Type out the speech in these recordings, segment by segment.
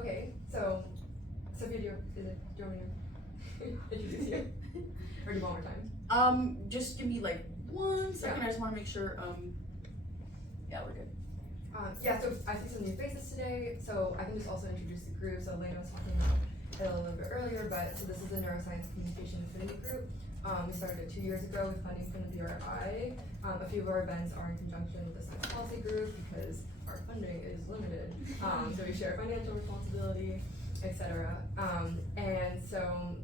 Okay, so Sophia, do you want me to introduce you? Or do you want more time? Just give me like 1 second. Yeah. I just want to make sure. Yeah, we're good. Yeah, so I see some new faces today, so I can just also introduce the group. So Elena was talking about it a little bit earlier, but so this is the Neuroscience Communication Affinity group. We started it 2 years ago with funding from the BRI. A few of our events are in conjunction with the Science Policy Group because our funding is limited. So we share financial responsibility, etc. And so,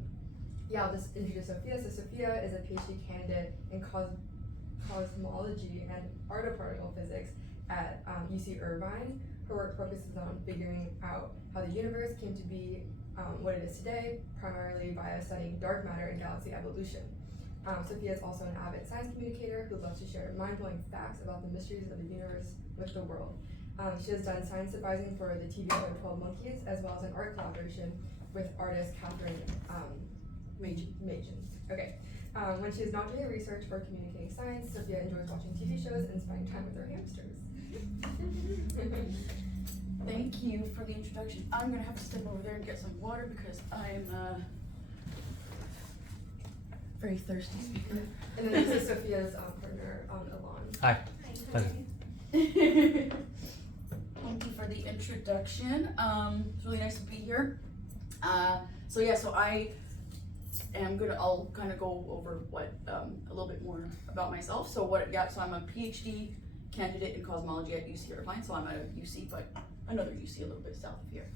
yeah, I'll just introduce Sophia. So Sophia is a PhD candidate in Cosmology and Artoparticle Physics at UC Irvine. Her work focuses on figuring out how the universe came to be what it is today, primarily via studying dark matter and galaxy evolution. Sophia is also an avid science communicator who loves to share mind-blowing facts about the mysteries of the universe with the world. She has done science advising for the TV show 12 Monkeys, as well as an art collaboration with artist Cathrin Machin. Okay. When she is not doing research or communicating science, Sophia enjoys watching TV shows and spending time with her hamsters. Thank you for the introduction. I'm gonna have to step over there and get some water because I'm very thirsty speaker. And then this is Sophia's partner, Alon. Hi. Thank you for the introduction. It's really nice to be here. So I'll kind of go over what a little bit more about myself. So so I'm a PhD candidate in cosmology at UC Irvine. So I'm at UC, but another UC a little bit south of here.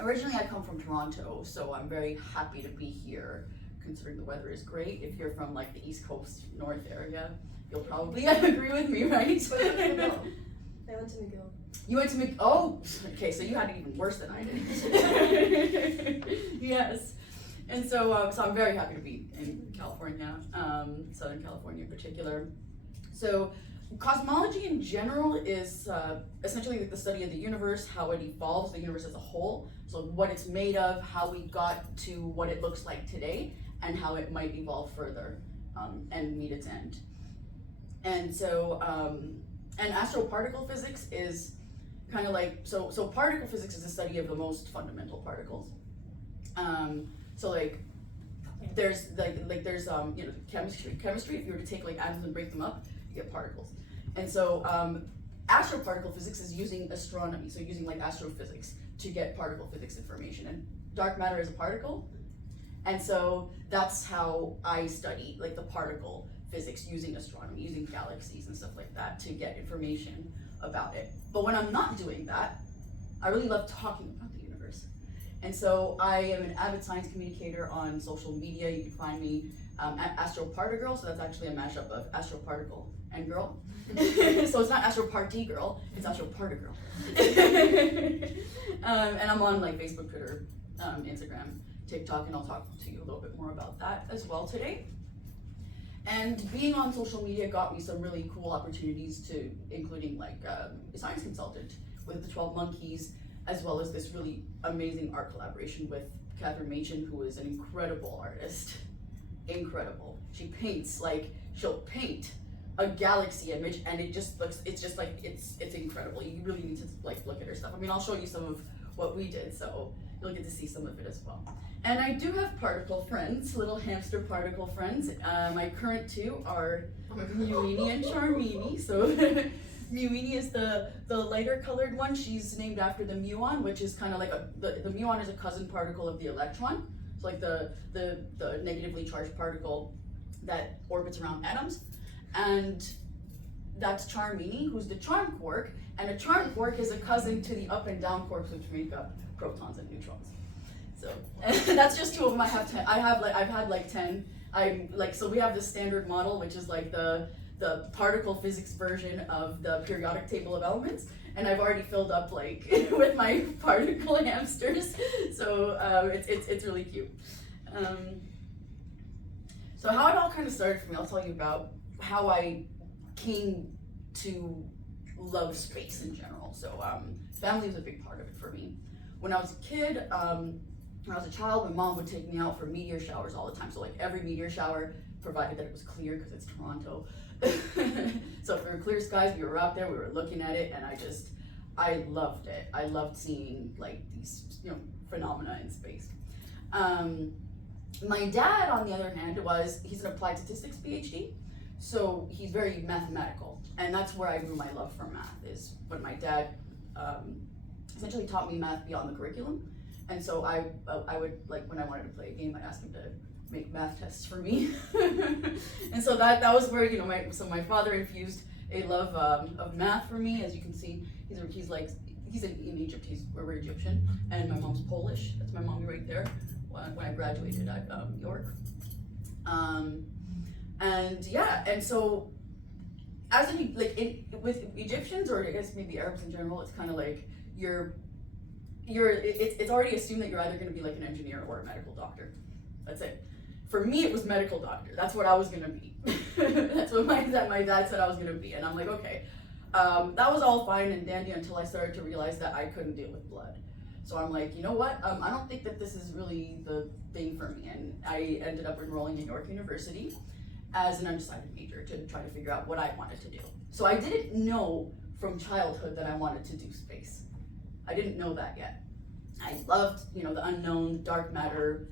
Originally I come from Toronto, so I'm very happy to be here considering the weather is great. If you're from like the East Coast North area, you'll probably agree with me, right? I went to McGill. You went to McGill? Oh, okay, so you had it even worse than I did. Yes. And so I'm very happy to be in California, Southern California in particular. So cosmology in general is essentially like the study of the universe, how it evolves, the universe as a whole. So what it's made of, how we got to what it looks like today, and how it might evolve further and meet its end. And so, and astroparticle physics is kind of like, so particle physics is the study of the most fundamental particles. So like, there's chemistry, if you were to take like atoms and break them up, you get particles. And so astroparticle physics is using astronomy, so using like astrophysics to get particle physics information. And dark matter is a particle, and so that's how I study like the particle physics using astronomy, using galaxies and stuff like that to get information about it. But when I'm not doing that, I really love talking about the universe. And so I am an avid science communicator on social media. You can find me at Astroparticle, so that's actually a mashup of Astroparticle and girl. So it's not Astroparty girl, it's Astroparticle. And I'm on like Facebook, Twitter, Instagram, TikTok, and I'll talk to you a little bit more about that as well today. And being on social media got me some really cool opportunities to, including like a science consultant with the 12 Monkeys, as well as this really amazing art collaboration with Cathrin Machin, who is an incredible artist. Incredible. She paints, like, she'll paint a galaxy image and it just looks, it's incredible. You really need to like look at her stuff. I mean, I'll show you some of what we did, so you'll get to see some of it as well. And I do have particle friends, little hamster particle friends. My current two are Muini and Charmini. So Muini is the lighter colored one. She's named after the muon, which is kind of like the muon is a cousin particle of the electron. So like the negatively charged particle that orbits around atoms. And that's Charmini, who's the charm quark. And a charm quark is a cousin to the up and down quarks, which make up protons and neutrons. So that's just two of them. I have 10. I've had like 10. So we have the standard model, which is like the particle physics version of the periodic table of elements, and I've already filled up like with my particle hamsters. So it's really cute. So how it all kind of started for me, I'll tell you about how I came to love space in general. So family was a big part of it for me. When I was a kid, when I was a child, my mom would take me out for meteor showers all the time. So like every meteor shower, provided that it was clear because it's Toronto. So if there were clear skies, we were out there, we were looking at it, and I loved it. I loved seeing like these, phenomena in space. My dad, on the other hand, he's an applied statistics PhD, so he's very mathematical, and that's where I grew my love for math, is when my dad essentially taught me math beyond the curriculum. And so I would, like, when I wanted to play a game, I'd ask him to make math tests for me. And so that was where, my father infused a love of math for me. As you can see, he's in Egypt. We're Egyptian, and my mom's Polish. That's my mommy right there. When I graduated at York, and so as with Egyptians, or I guess maybe Arabs in general, it's kind of like it's already assumed that you're either going to be like an engineer or a medical doctor. That's it. For me, it was medical doctor. That's what I was going to be. That's what my dad said I was going to be, and I'm like, okay. That was all fine and dandy until I started to realize that I couldn't deal with blood. So I'm like, you know what? I don't think that this is really the thing for me. And I ended up enrolling in York University as an undecided major to try to figure out what I wanted to do. So I didn't know from childhood that I wanted to do space. I didn't know that yet. I loved, the unknown, dark matter,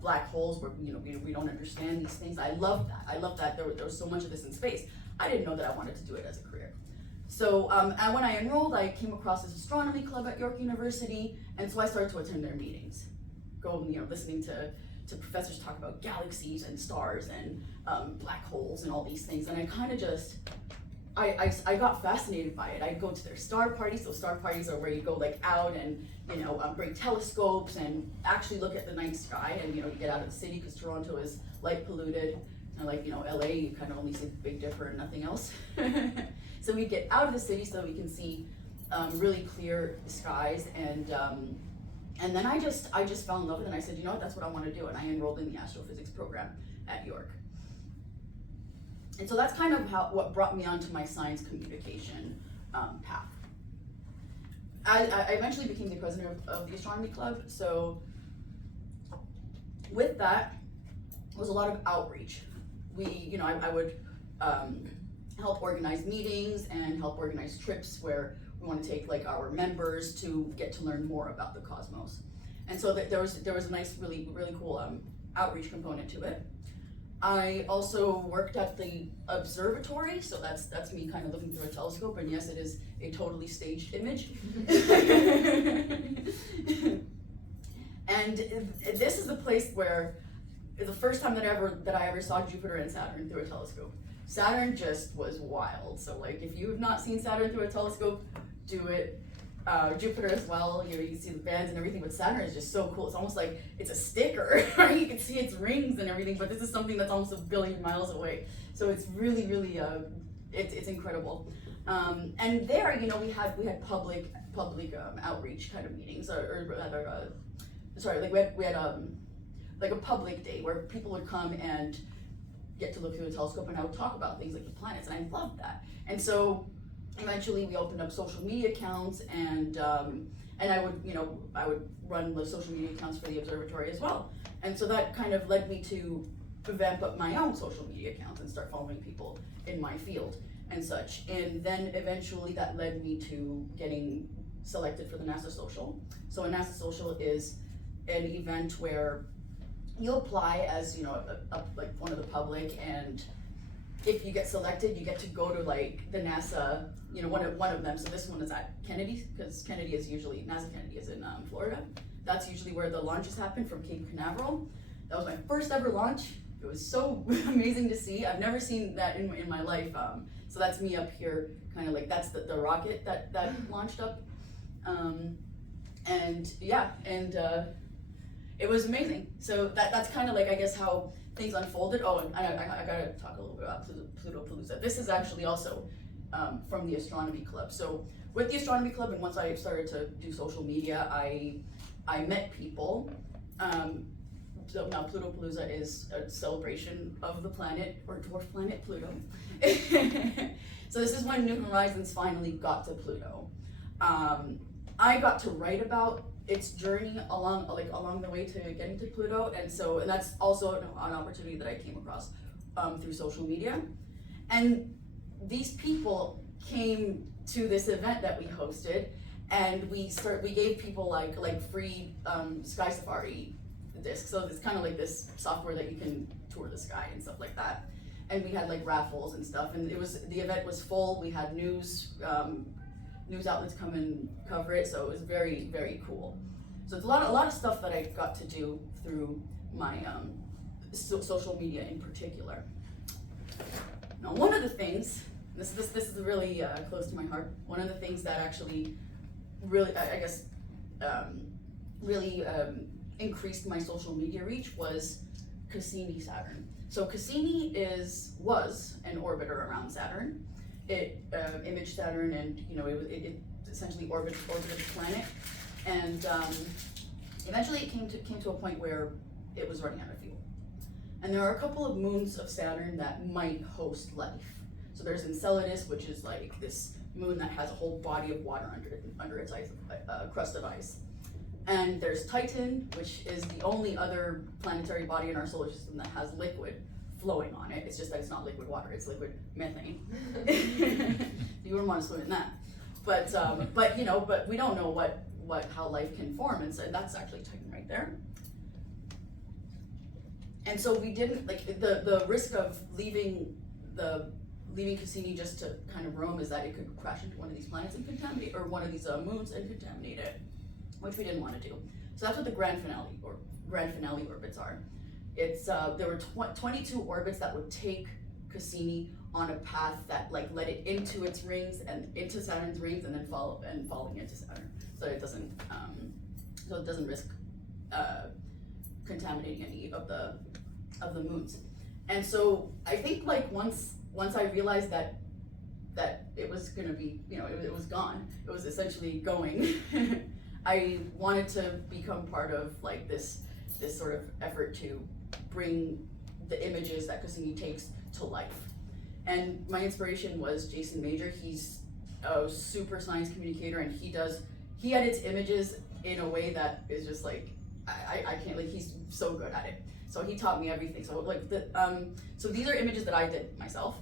black holes where, we don't understand these things. I loved that. I loved that there was so much of this in space. I didn't know that I wanted to do it as a career. So and when I enrolled, I came across this astronomy club at York University, and so I started to attend their meetings, listening to professors talk about galaxies and stars and black holes and all these things, and I kind of just, I got fascinated by it. I'd go to their star parties. Those star parties are where you go like out and bring telescopes and actually look at the night sky, and you get out of the city because Toronto is light polluted, and LA, you kind of only see the Big Dipper and nothing else. So we get out of the city so we can see really clear skies, and then I just fell in love with it, and I said, you know what, that's what I want to do, and I enrolled in the astrophysics program at York. And so that's kind of what brought me onto my science communication path. I eventually became the president of the astronomy club, so with that was a lot of outreach. I would help organize meetings and help organize trips where we want to take like our members to get to learn more about the cosmos. And so there was a nice, really cool outreach component to it. I also worked at the observatory, so that's me kind of looking through a telescope, and yes, it is a totally staged image. And this is the place where the first time that I ever saw Jupiter and Saturn through a telescope. Saturn just was wild. So like, if you have not seen Saturn through a telescope, do it. Jupiter as well, you see the bands and everything, but Saturn is just so cool. It's almost like it's a sticker, right? You can see its rings and everything, but this is something that's almost 1 billion miles away. So it's really, it's incredible. And there, we had public outreach kind of meetings, or rather, we had like a public day where people would come and get to look through the telescope, and I would talk about things like the planets, and I loved that. And so eventually we opened up social media accounts, and I would run the social media accounts for the observatory as well. And so that kind of led me to vamp up my own social media accounts and start following people in my field and such. And then eventually that led me to getting selected for the NASA Social. So a NASA Social is an event where you apply as like one of the public, and if you get selected, you get to go to like the NASA, one of them. So this one is at Kennedy, because NASA Kennedy is in Florida. That's usually where the launches happen from Cape Canaveral. That was my first ever launch. It was so amazing to see. I've never seen that in my life. So that's me up here, kind of like that's the rocket that launched up. It was amazing. So that's kind of like, I guess, how things unfolded. Oh, and I gotta talk a little bit about Pluto Palooza. This is actually also from the Astronomy Club. So with the Astronomy Club, and once I started to do social media, I met people. So now Pluto Palooza is a celebration of the planet, or dwarf planet Pluto. So this is when New Horizons finally got to Pluto. I got to write about its journey along the way to getting to Pluto, and that's also an opportunity that I came across through social media. And these people came to this event that we hosted, and we gave people like free Sky Safari discs. So it's kind of like this software that you can tour the sky and stuff like that. And we had like raffles and stuff, and the event was full. We had news outlets come and cover it, so it was very, very cool. So it's a lot of stuff that I got to do through my social media in particular. Now, one of the things, this is really close to my heart. One of the things that actually really, I guess, really increased my social media reach was Cassini Saturn. So Cassini was an orbiter around Saturn. It imaged Saturn, and it essentially orbited the planet. And eventually it came to a point where it was running out of fuel. And there are a couple of moons of Saturn that might host life. So there's Enceladus, which is like this moon that has a whole body of water under its ice, crust of ice. And there's Titan, which is the only other planetary body in our solar system that has liquid flowing on it. It's just that it's not liquid water, it's liquid methane. You wouldn't want to swim in that. But we don't know how life can form, and so that's actually Titan right there. And so we didn't, like, the risk of leaving Cassini just to kind of roam is that it could crash into one of these planets and contaminate, or one of these moons and contaminate it, which we didn't want to do. So that's what the grand finale orbits are. It's there were 22 orbits that would take Cassini on a path that led it into its rings and into Saturn's rings, and then falling into Saturn, so it doesn't risk contaminating any of the moons. And so I think once I realized that it was gonna be, it was gone, it was essentially going. I wanted to become part of this sort of effort to bring the images that Cassini takes to life. And my inspiration was Jason Major. He's a super science communicator, and he edits images in a way that is just I can't, he's so good at it. So he taught me everything. So so these are images that I did myself.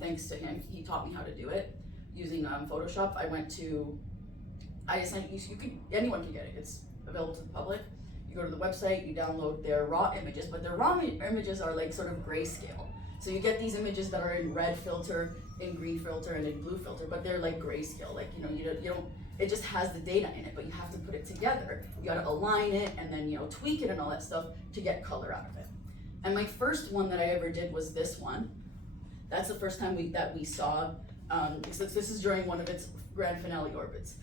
Thanks to him, he taught me how to do it using Photoshop. Anyone can get it. It's available to the public. You go to the website, you download their raw images, but their raw images are sort of grayscale. So you get these images that are in red filter, in green filter, and in blue filter, but they're grayscale. You don't. It just has the data in it, but you have to put it together. You got to align it and then tweak it and all that stuff to get color out of it. And my first one that I ever did was this one. That's the first time that we saw. This is during one of its grand finale orbits.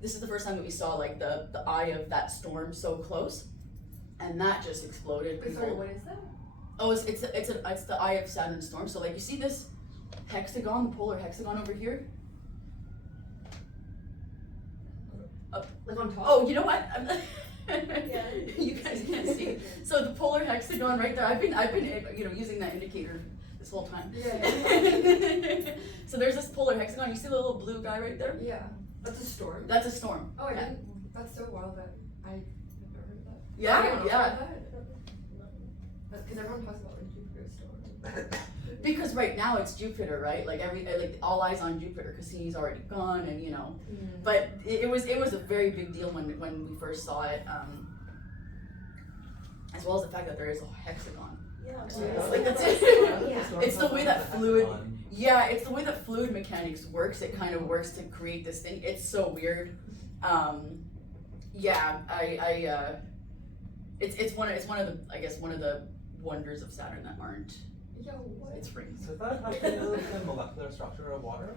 This is the first time that we saw the eye of that storm so close, and that just exploded. Wait, sorry, what is that? Oh, it's the Eye of Saturn Storm. So you see this hexagon, the polar hexagon over here? On top? Oh, you know what? Yeah. You guys can't see. So the polar hexagon right there. I've been using that indicator this whole time. Yeah. So there's this polar hexagon. You see the little blue guy right there? Yeah. That's a storm? That's a storm. Oh, I yeah. didn't. That's so wild that I have never heard of that. Yeah. Because everyone talks about Jupiter storm. Because right now it's Jupiter, right? All eyes on Jupiter. Cassini's already gone, and But it was a very big deal when we first saw it, as well as the fact that there is a hexagon. Yeah. It's the way that fluid. Yeah, it's the way that fluid mechanics works. It kind of works to create this thing. It's so weird. It's one of the wonders of Saturn that aren't its rings. Is that because of the molecular structure of water?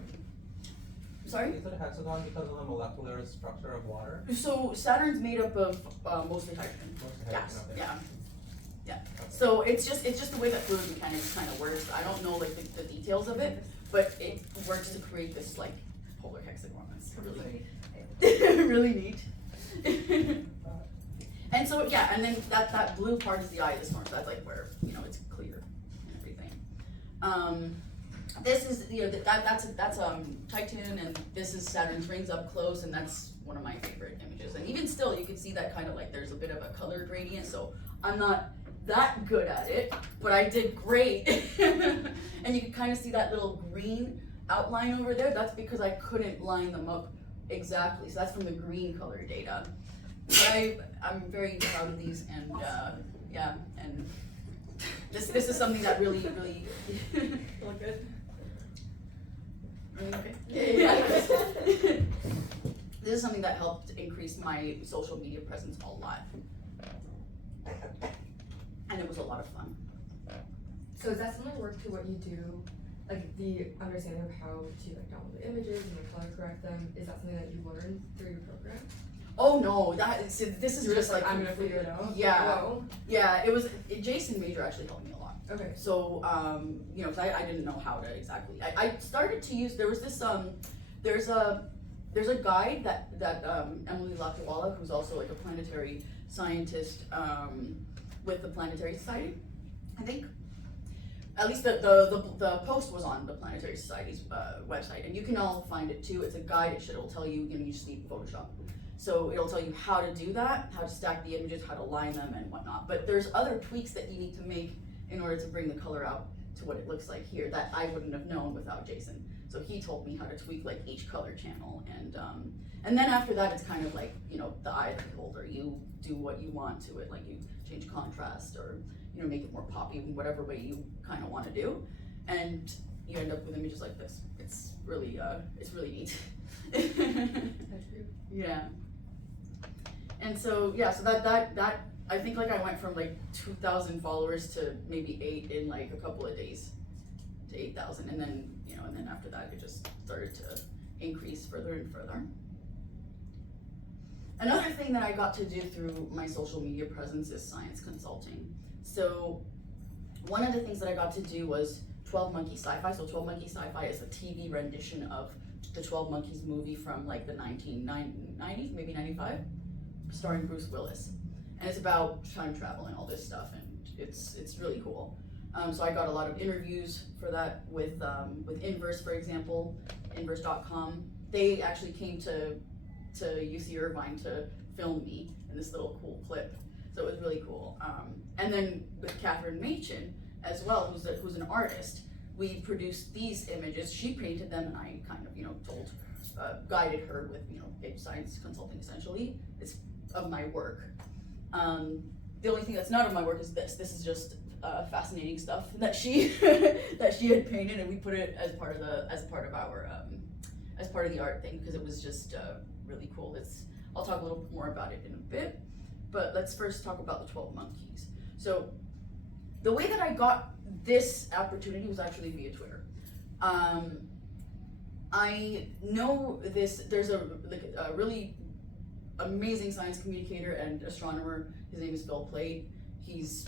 Sorry? Is it a hexagon because of the molecular structure of water? So Saturn's made up of mostly hydrogen. Mostly Gas. hydrogen, okay. Yeah. Okay. So it's just the way that fluid mechanics kind of works. I don't know the details of it, but it works to create this polar hexagon. That's really really neat. And so and then that blue part is the eye of the storm. So that's where it's clear and everything. This is that's Titan, and this is Saturn's rings up close, and that's one of my favorite images. And even still, you can see that kind of there's a bit of a color gradient. So I'm not that good at it, but I did great. And you can kind of see that little green outline over there, that's because I couldn't line them up exactly. So that's from the green color data. But I'm very proud of these, and yeah, and this is something that really Look good. okay. Yeah. This is something that helped increase my social media presence a lot, and it was a lot of fun. So is that similar work to what you do, like the understanding of how to like download the images and like color correct them? Is that something that you learned through your program? Oh no, this is You're just like I'm gonna figure it out. Yeah, Whoa. yeah. Jason Major actually helped me a lot. Okay. So you know, 'cause I didn't know how to exactly. I started to use. There was this there's a guide that Emily Lakawala, who's also like a planetary scientist with the Planetary Society, I think. At least the post was on the Planetary Society's website, and you can all find it too. It's a guide. It'll tell you, you just need Photoshop. So it'll tell you how to do that, how to stack the images, how to line them and whatnot. But there's other tweaks that you need to make in order to bring the color out to what it looks like here that I wouldn't have known without Jason. So he told me how to tweak like each color channel, and then after that it's kind of like, you know, the eye of the beholder. You do what you want to it, like you change contrast or, you know, make it more poppy in whatever way you kind of want to do, and you end up with images like this. It's really neat. Yeah. And so yeah, so that I think like I went from like 2,000 followers to maybe 8 in like a couple of days to 8,000, and then, you know, and then after that it just started to increase further and further. Another thing that I got to do through my social media presence is science consulting. So one of the things that I got to do was 12 Monkeys Sci-Fi. So 12 Monkeys Sci-Fi is a TV rendition of the 12 Monkeys movie from like the 1990s, maybe 95, starring Bruce Willis. And it's about time travel and all this stuff, and it's really cool. So I got a lot of interviews for that with Inverse, for example, Inverse.com. They actually came to UC Irvine to film me in this little cool clip. So it was really cool. And then with Cathrin Machin as well, who's an artist, we produced these images. She painted them, and I kind of, you know, guided her with, you know, science consulting essentially. It's of my work. The only thing that's not of my work is this. This is just fascinating stuff that she that she had painted, and we put it as part of the art thing because it was just really cool. I'll talk a little bit more about it in a bit, but let's first talk about the 12 Monkeys. So the way that I got this opportunity was actually via Twitter. I know there's a really amazing science communicator and astronomer. His name is Phil Plait. He's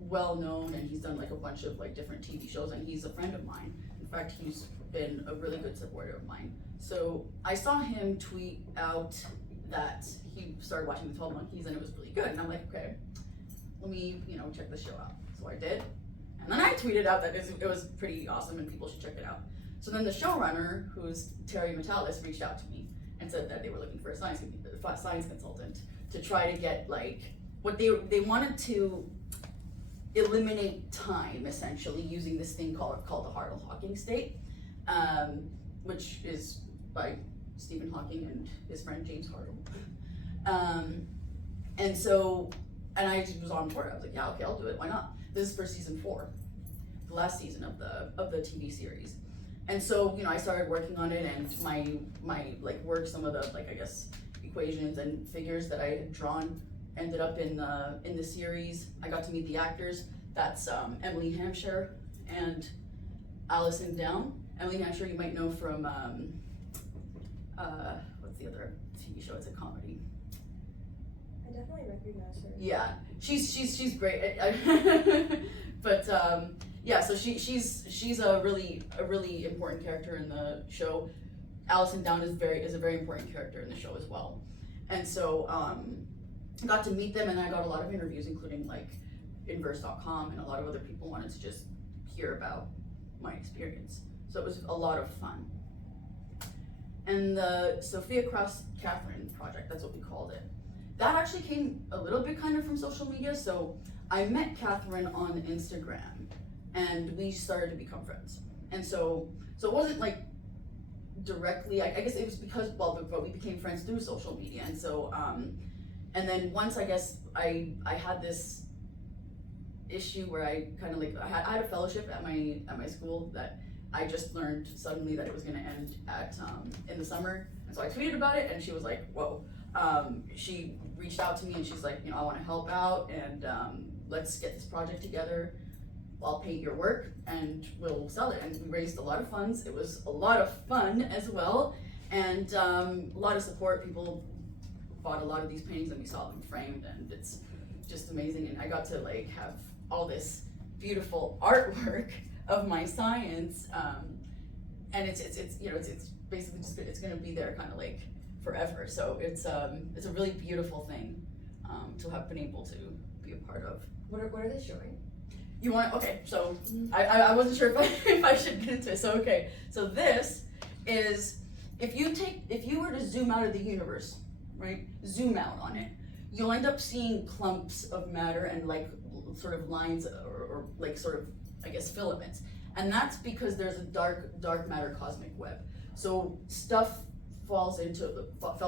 well known, and he's done like a bunch of like different TV shows, and he's a friend of mine. In fact, he's been a really good supporter of mine. So I saw him tweet out that he started watching the 12 Monkeys, and it was really good. And I'm like, okay, let me, you know, check the show out. So I did, and then I tweeted out that it was pretty awesome and people should check it out. So then the showrunner, who's Terry Metalis, reached out to me and said that they were looking for a science consultant to try to get like what they wanted to eliminate time, essentially, using this thing called the Hartle-Hawking state, which is by Stephen Hawking and his friend James Hartle. And I just was on board. I was like, yeah, okay, I'll do it. Why not? This is for season 4, the last season of the TV series. And so, you know, I started working on it, and my like work, some of the like, I guess, equations and figures that I had drawn ended up in the series. I got to meet the actors. That's Emily Hampshire and Allison Down. Emily Hampshire you might know from what's the other TV show? It's a comedy. I definitely recognize her. Yeah, she's great. But yeah, so she's a really important character in the show. Allison Down is a very important character in the show as well. And so I got to meet them, and I got a lot of interviews, including like Inverse.com, and a lot of other people wanted to just hear about my experience. So it was a lot of fun. And the Sophia Cathrin project, that's what we called it. That actually came a little bit kind of from social media. So I met Cathrin on Instagram, and we started to become friends. And so it wasn't like directly, I guess it was because, well, but we became friends through social media, and so, and then once I guess I had this issue where I kind of like, I had a fellowship at my school that I just learned suddenly that it was gonna end at, in the summer, and so I tweeted about it, and she was like, whoa. She reached out to me and she's like, I wanna help out, and let's get this project together. I'll paint your work and we'll sell it. And we raised a lot of funds. It was a lot of fun as well, and a lot of support. People bought a lot of these paintings and we saw them framed, and it's just amazing. And I got to like have all this beautiful artwork of my science, and it's basically just, it's gonna be there kind of like forever. So it's a really beautiful thing to have been able to be a part of. What are they showing? You want, okay, so I wasn't sure if I should get into it. So okay, so this is, if you were to zoom out of the universe, right, zoom out on it, you'll end up seeing clumps of matter and like sort of lines or like sort of, I guess, filaments. And that's because there's a dark matter cosmic web. So stuff fell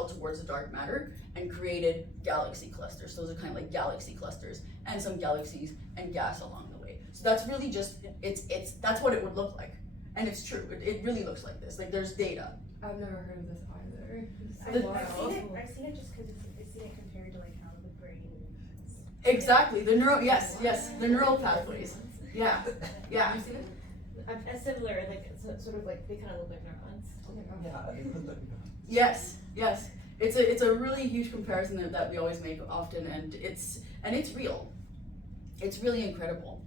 towards the dark matter and created galaxy clusters. So those are kind of like galaxy clusters, and some galaxies and gas along the way. So that's really just, that's what it would look like. And it's true, it really looks like this. Like there's data. I've never heard of this either. I've seen it just because I've seen it compared to like how the brain is. Exactly, the the neural pathways. Yeah, yeah. Have you seen it? A similar, like sort of like they kind of look like neurons. Oh my god. Yeah, it looked like Yes. It's a really huge comparison that we always make often, and it's real. It's really incredible.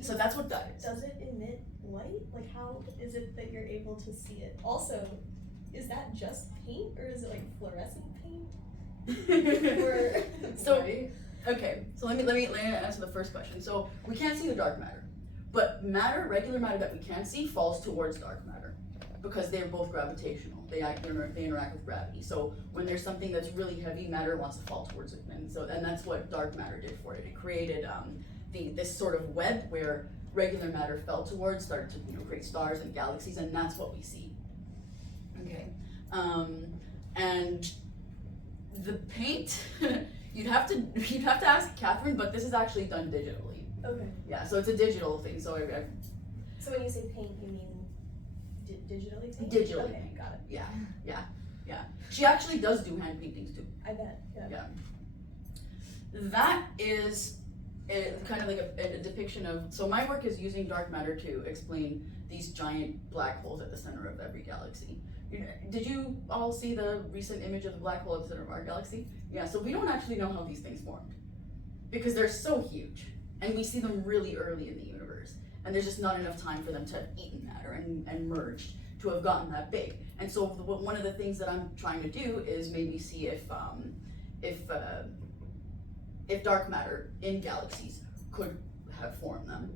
So that's what that is. Does it emit light? Like how is it that you're able to see it? Also, is that just paint or is it like fluorescent paint? Or So okay, so let me answer the first question. So we can't see the dark matter, but regular matter that we can see falls towards dark matter because they're both gravitational. They interact with gravity. So when there's something that's really heavy, matter wants to fall towards it, and that's what dark matter did for it. It created this sort of web where regular matter fell towards, started to create stars and galaxies, and that's what we see. Okay, and the paint you'd have to ask Cathrin, but this is actually done digitally. okay. Yeah, so it's a digital thing. So So when you say paint, you mean digitally paint? Digitally Okay, paint. got it. Yeah. She actually does do hand paintings too. I bet. Yeah. Yeah. That is kind of like a depiction of, so my work is using dark matter to explain these giant black holes at the center of every galaxy. Did you all see the recent image of the black hole at the center of our galaxy? Yeah, so we don't actually know how these things formed because they're so huge and we see them really early in the universe, and there's just not enough time for them to have eaten matter and merged to have gotten that big. And so one of the things that I'm trying to do is maybe see if dark matter in galaxies could have formed them.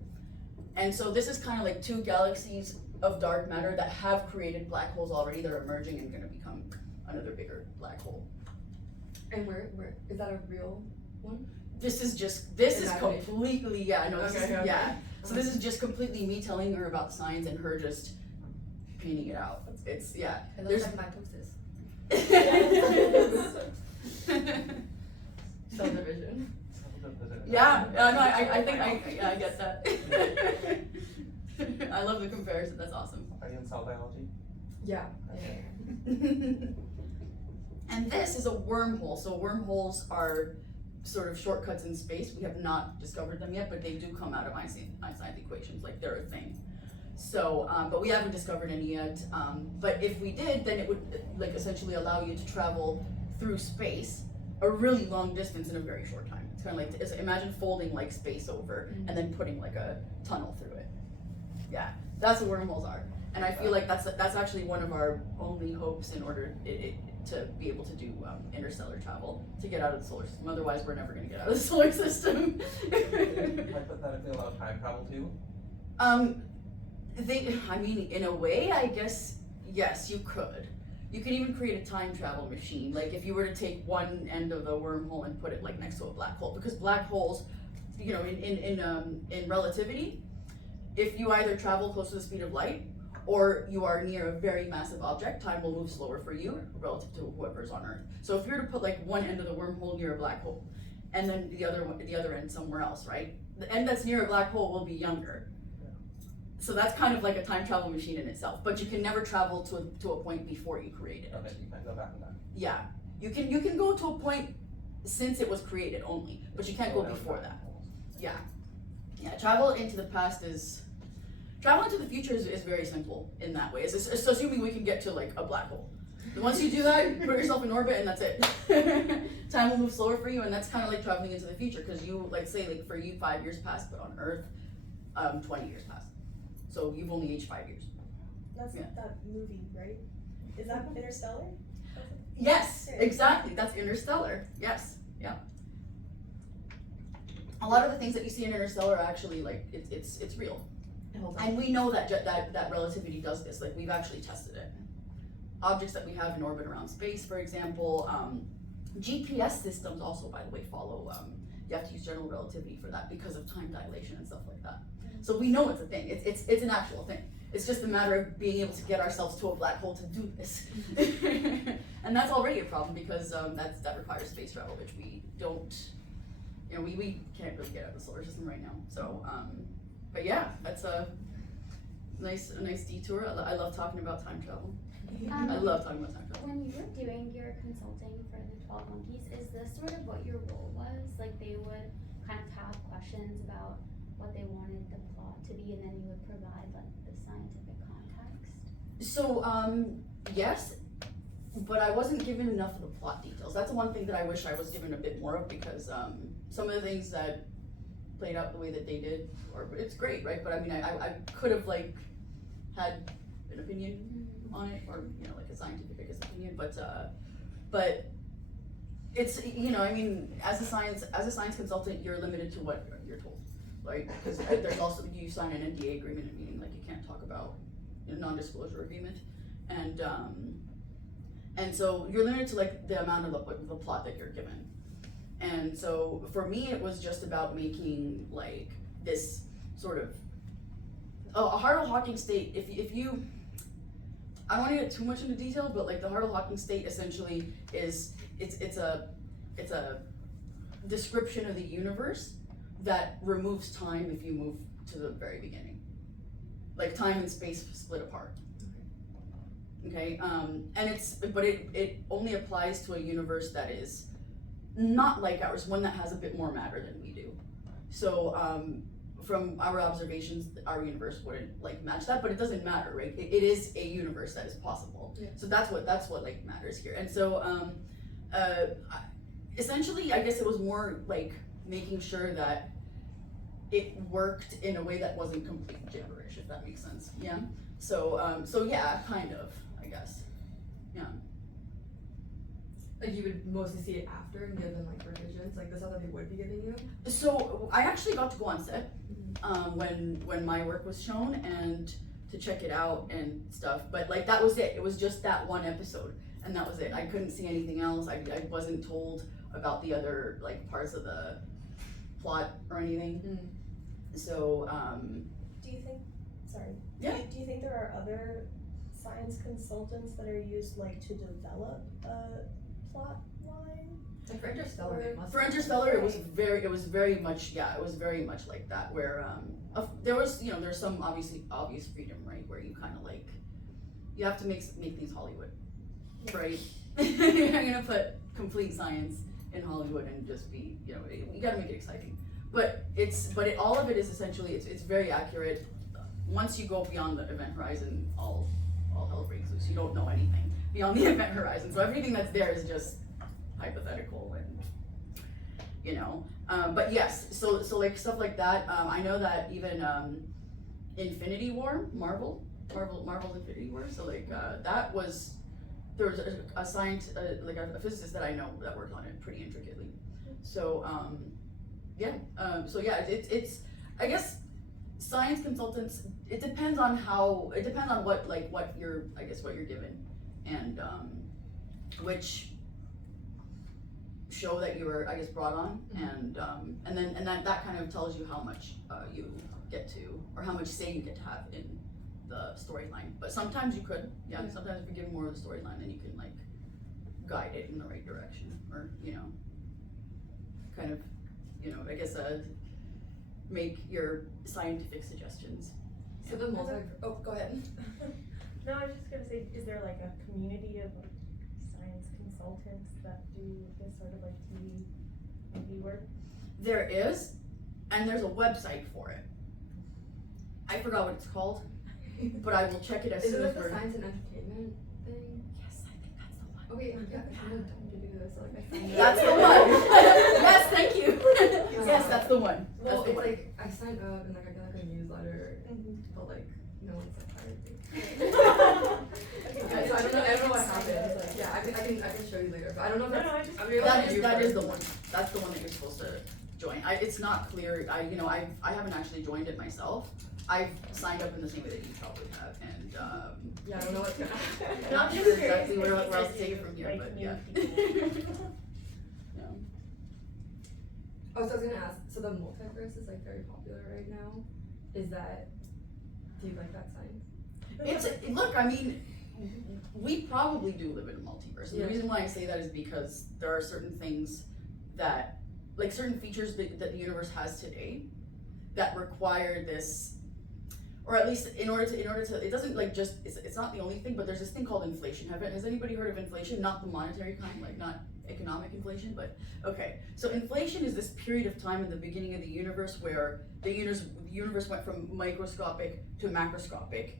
And so this is kind of like two galaxies of dark matter that have created black holes already that are merging and going to become another bigger black hole. And where is that a real one? This is Imagination. completely, yeah, no, Okay. yeah. So this is just completely me telling her about science and her just painting it out. It's, yeah. It looks like my posters. Subdivision. Yeah, no, I think I get that. I love the comparison, that's awesome. Are you in cell biology? Yeah. Okay. And this is a wormhole. So wormholes are sort of shortcuts in space. We have not discovered them yet, but they do come out of Einstein's equations, like they're a thing. So, but we haven't discovered any yet. But if we did, then it would like essentially allow you to travel through space a really long distance in a very short time. It's kind of like, imagine folding like space over and then putting like a tunnel through it. Yeah, that's what wormholes are. And I feel like that's actually one of our only hopes in order to be able to do interstellar travel, to get out of the solar system. Otherwise, we're never going to get out of the solar system. Hypothetically allow time travel too? I mean, in a way, I guess, yes, you could. You could even create a time travel machine. Like if you were to take one end of the wormhole and put it like next to a black hole, because black holes, in relativity, if you either travel close to the speed of light or you are near a very massive object, time will move slower for you relative to whoever's on Earth. So if you were to put like one end of the wormhole near a black hole, and then the other end somewhere else, right? The end that's near a black hole will be younger. So that's kind of like a time travel machine in itself, but you can never travel to a point before you created it. Okay, you can't go back in time. Yeah, you can go to a point since it was created only, but you can't go before that. Yeah, travel into the past is, travel into the future is very simple in that way. It's assuming we can get to like a black hole. And once you do that, you put yourself in orbit and that's it. Time will move slower for you, and that's kind of like traveling into the future, because you, like say like for you 5 years passed, but on Earth, 20 years passed. So you've only aged 5 years. That's that movie, right? Is that Interstellar? Yes, exactly. That's Interstellar. Yes, yeah. A lot of the things that you see in Interstellar are actually like it's real, and we know that relativity does this. Like we've actually tested it. Objects that we have in orbit around space, for example, GPS systems also, by the way, follow. You have to use general relativity for that because of time dilation and stuff like that. So we know it's a thing. It's an actual thing. It's just a matter of being able to get ourselves to a black hole to do this, and that's already a problem because that requires space travel, which we don't. You know, we can't really get out of the solar system right now. So, but yeah, that's a nice detour. I love talking about time travel. I love talking about time travel. When you were doing your consulting for the 12 Monkeys, is this sort of what your role was? Like they would kind of have questions about what they wanted the plot to be, and then you would provide like the scientific context? So, yes, but I wasn't given enough of the plot details. That's one thing that I wish I was given a bit more of, because some of the things that played out the way that they did, it's great, right? But I mean, I could have like had an opinion on it, or you know, like a scientific, I guess, opinion. But it's, you know, I mean, as a science consultant, you're limited to what you're told, right? Because there's also, you sign an NDA agreement, meaning like you can't talk about, you know, non-disclosure agreement, and so you're limited to like the amount of the plot that you're given. And so for me, it was just about making like this sort of a Hartle-Hawking state. If you, I don't want to get too much into detail, but like the Hartle-Hawking state essentially is it's a description of the universe that removes time if you move to the very beginning, like time and space split apart. Okay, and it only applies to a universe that is not like ours, one that has a bit more matter than we do. So from our observations, our universe wouldn't like match that, but it doesn't matter, right? It is a universe that is possible. Yeah. So that's what like matters here. And so essentially, I guess it was more like making sure that it worked in a way that wasn't complete gibberish, if that makes sense. Yeah. So yeah, kind of, I guess. Yeah. Like you would mostly see it after and give them like revisions, like the stuff that they would be giving you? So I actually got to go on set when my work was shown and to check it out and stuff, but like that was it. It was just that one episode and that was it. I couldn't see anything else. I wasn't told about the other like parts of the plot or anything. So do you think, sorry, yeah. Do you think there are other science consultants that are used like to develop a plot line? Like for Interstellar, it must For Interstellar, it was very much like that, where there was, you know, there's some obvious freedom, right, where you kind of like, you have to make things Hollywood, right? You're not gonna put complete science in Hollywood and just be, you know, you gotta make it exciting. But all of it is essentially, it's very accurate. Once you go beyond the event horizon, all hell breaks loose. You don't know anything beyond the event horizon. So everything that's there is just hypothetical and, you know. But yes, so like stuff like that. I know that even Infinity War, Marvel's Infinity War. So like that was, there was a scientist, like a physicist that I know that worked on it pretty intricately. So yeah, it's I guess science consultants, it depends on what you're given, and which show that you were, I guess, brought on, and then that kind of tells you how much you get to, or how much say you get to have the storyline. But sometimes you could, Yeah. sometimes if you give more of the storyline, then you can like guide it in the right direction, or kind of, I guess make your scientific suggestions. So the oh, go ahead. No, I was just gonna say, is there like a community of like science consultants that do this sort of like TV work? There is, and there's a website for it. I forgot what it's called, but I will check it as Is soon it as like we're. the science and entertainment thing? Yes, I think that's the one. Okay, yeah, I'm not time to do this, so like I signed up. That's the one. Yes, thank you. Yes, that's the one. Well, That's the it's one. like, I signed up and like I got like a newsletter, but like, no one's like hired me. Okay, So I don't know what happened, like, yeah, I can show you later, but I don't know if No, that's. no, I just- I'm gonna That let is you that is first. the one. That's the one that you're supposed to join. It's not clear. I haven't actually joined it myself. I've signed up in the same way that you probably have, and Yeah, I don't know what's gonna happen. No, not I'm sure just exactly curious where if else to you take it from here, like but new yeah. people. Yeah. Oh, so I was gonna ask, so the multiverse is like very popular right now, is that, do you like that science? Look, I mean, we probably do live in a multiverse. And Yeah. the reason why I say that is because there are certain things that, like certain features that the universe has today that require this, or at least in order to, it doesn't like just, it's not the only thing, but there's this thing called inflation. Has anybody heard of inflation? Not the monetary kind, like not economic inflation, but okay. So inflation is this period of time in the beginning of the universe where the universe went from microscopic to macroscopic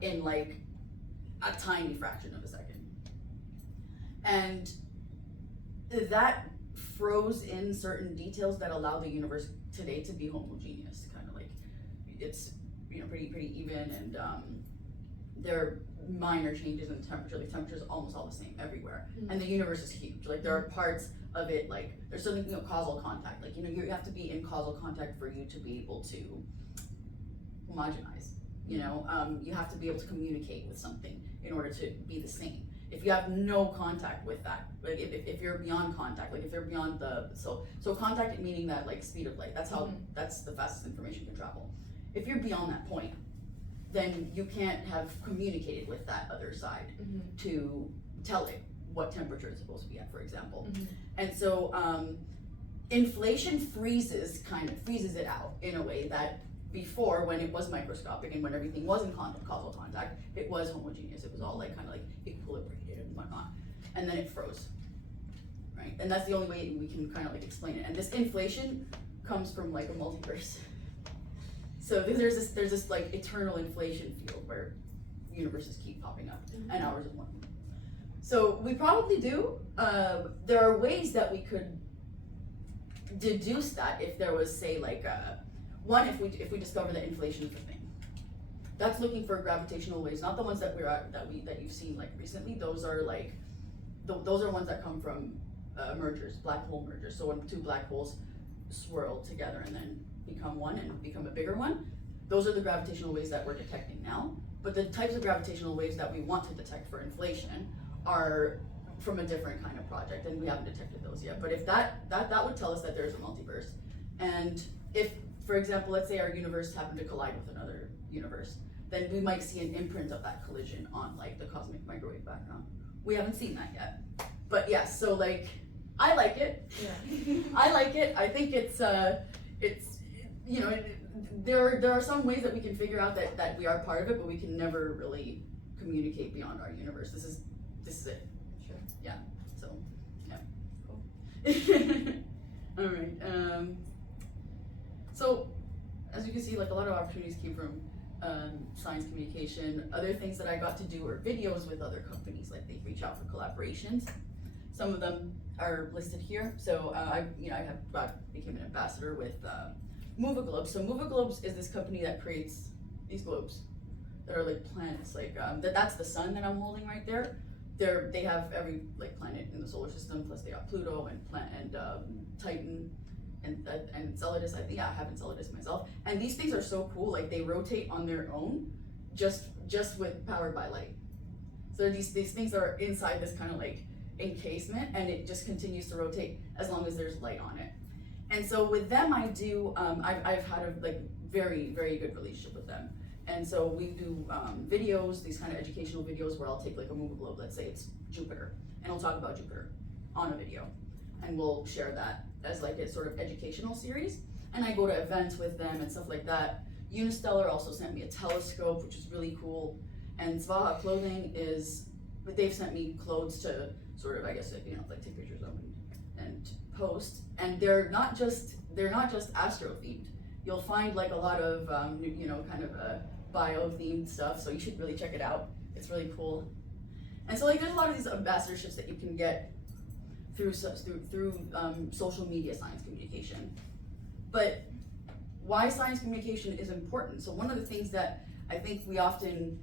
in like a tiny fraction of a second. And that froze in certain details that allow the universe today to be homogeneous, kind of like it's pretty even, and there are minor changes in temperature. Like temperature is almost all the same everywhere, and the universe is huge. Like there are parts of it, like there's something, causal contact. Like you have to be in causal contact for you to be able to homogenize. You have to be able to communicate with something in order to be the same. If you have no contact with that, like if you're beyond contact, like if you're beyond so contact meaning that like speed of light, that's how that's the fastest information can travel. If you're beyond that point, then you can't have communicated with that other side to tell it what temperature it's supposed to be at, for example. And so inflation freezes it out in a way that before, when it was microscopic and when everything was in causal contact, it was homogeneous. It was all like kind of like equilibrated and whatnot, and then it froze, right? And that's the only way we can kind of like explain it. And this inflation comes from like a multiverse. So there's this like eternal inflation field where universes keep popping up, and ours is one of them. So we probably do. There are ways that we could deduce that if there was, say, like one, if we discover that inflation is a thing. That's looking for gravitational waves, not the ones that that you've seen like recently. Those are like those are ones that come from mergers, black hole mergers. So when two black holes swirl together and then become one and become a bigger one, those are the gravitational waves that we're detecting now. But the types of gravitational waves that we want to detect for inflation are from a different kind of project, and we haven't detected those yet. But if that would tell us that there's a multiverse, and if, for example, let's say our universe happened to collide with another universe, then we might see an imprint of that collision on like the cosmic microwave background. We haven't seen that yet, but yes. So like, I like it. Yeah. I like it. I think it's there are some ways that we can figure out that we are part of it, but we can never really communicate beyond our universe. This is it. Sure. Yeah. So yeah. Cool. All right. So as you can see, like a lot of opportunities came from science communication. Other things that I got to do are videos with other companies, like they reach out for collaborations. Some of them are listed here. So became an ambassador with Movaglobes. So Movaglobes is this company that creates these globes that are like planets. Like that's the sun that I'm holding right there. They have every like planet in the solar system, plus they have Pluto and Titan and Enceladus. I have Enceladus myself. And these things are so cool. Like they rotate on their own, just with powered by light. So these things are inside this kind of like encasement, and it just continues to rotate as long as there's light on it. And so with them, I do. I've had a like very, very good relationship with them, And so we do videos, these kind of educational videos where I'll take like a movie globe, let's say it's Jupiter, and I'll talk about Jupiter on a video. And we'll share that as like a sort of educational series. And I go to events with them and stuff like that. Unistellar also sent me a telescope, which is really cool. And Svaha Clothing they've sent me clothes to sort of, I guess, like, like take pictures of and post. And they're not just astro themed. You'll find like a lot of, kind of bio themed stuff. So you should really check it out. It's really cool. And so like there's a lot of these ambassadorships that you can get through social media science communication. But why science communication is important. So one of the things that I think we often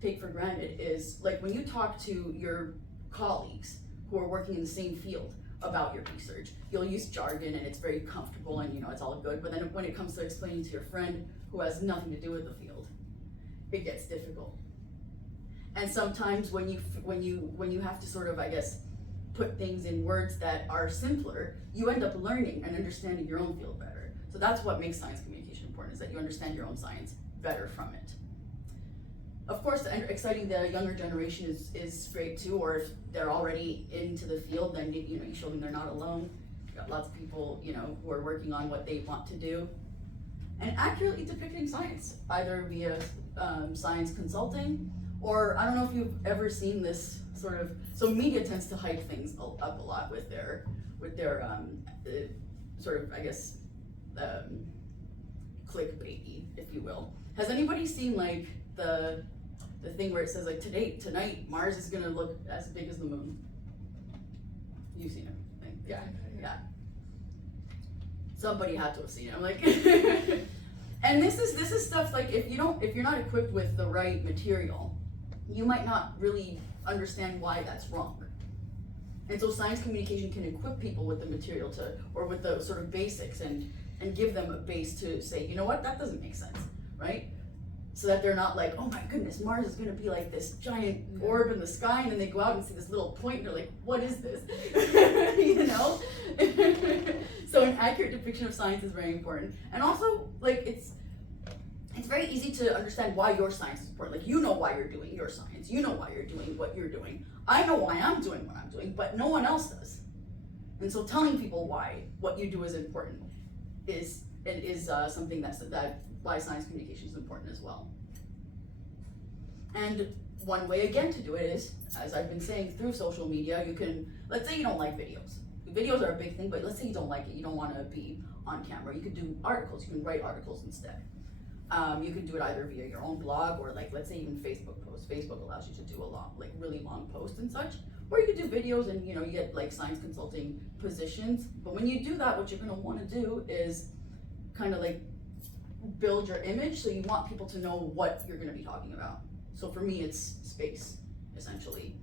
take for granted is like when you talk to your colleagues who are working in the same field about your research, you'll use jargon and it's very comfortable and it's all good. But then when it comes to explaining to your friend who has nothing to do with the field, it gets difficult. And sometimes when you have to sort of, I guess, put things in words that are simpler, you end up learning and understanding your own field better. So that's what makes science communication important, is that you understand your own science better from it. Of course, exciting the younger generation is great too, or if they're already into the field, then you show them they're not alone. You've got lots of people, who are working on what they want to do. And accurately depicting science, either via science consulting, or I don't know if you've ever seen this sort of, so media tends to hype things up a lot with their sort of, I guess, clickbaity, if you will. Has anybody seen like the thing where it says like tonight Mars is gonna look as big as the moon? You've seen it, I think. Yeah. Somebody had to have seen it. I'm like, and this is stuff like if you're not equipped with the right material, you might not really understand why that's wrong. And so science communication can equip people with the material or with the sort of basics and give them a base to say, you know what, that doesn't make sense, right? So that they're not like, oh my goodness, Mars is gonna be like this giant orb in the sky, and then they go out and see this little point and they're like, what is this? So an accurate depiction of science is very important. And also, like, it's very easy to understand why your science is important. Like, you know why you're doing your science. You know why you're doing what you're doing. I know why I'm doing what I'm doing, but no one else does. And so telling people why what you do is important is something that why science communication is important as well. And one way again to do it is, as I've been saying, through social media. You can, let's say you don't like videos. Videos are a big thing, but let's say you don't like it, you don't want to be on camera. You could do articles, you can write articles instead. You can do it either via your own blog or like, let's say even Facebook posts. Facebook allows you to do really long posts and such. Or you could do videos and you get like science consulting positions. But when you do that, what you're gonna wanna do is kind of like build your image. So you want people to know what you're gonna be talking about. So for me, it's space, essentially.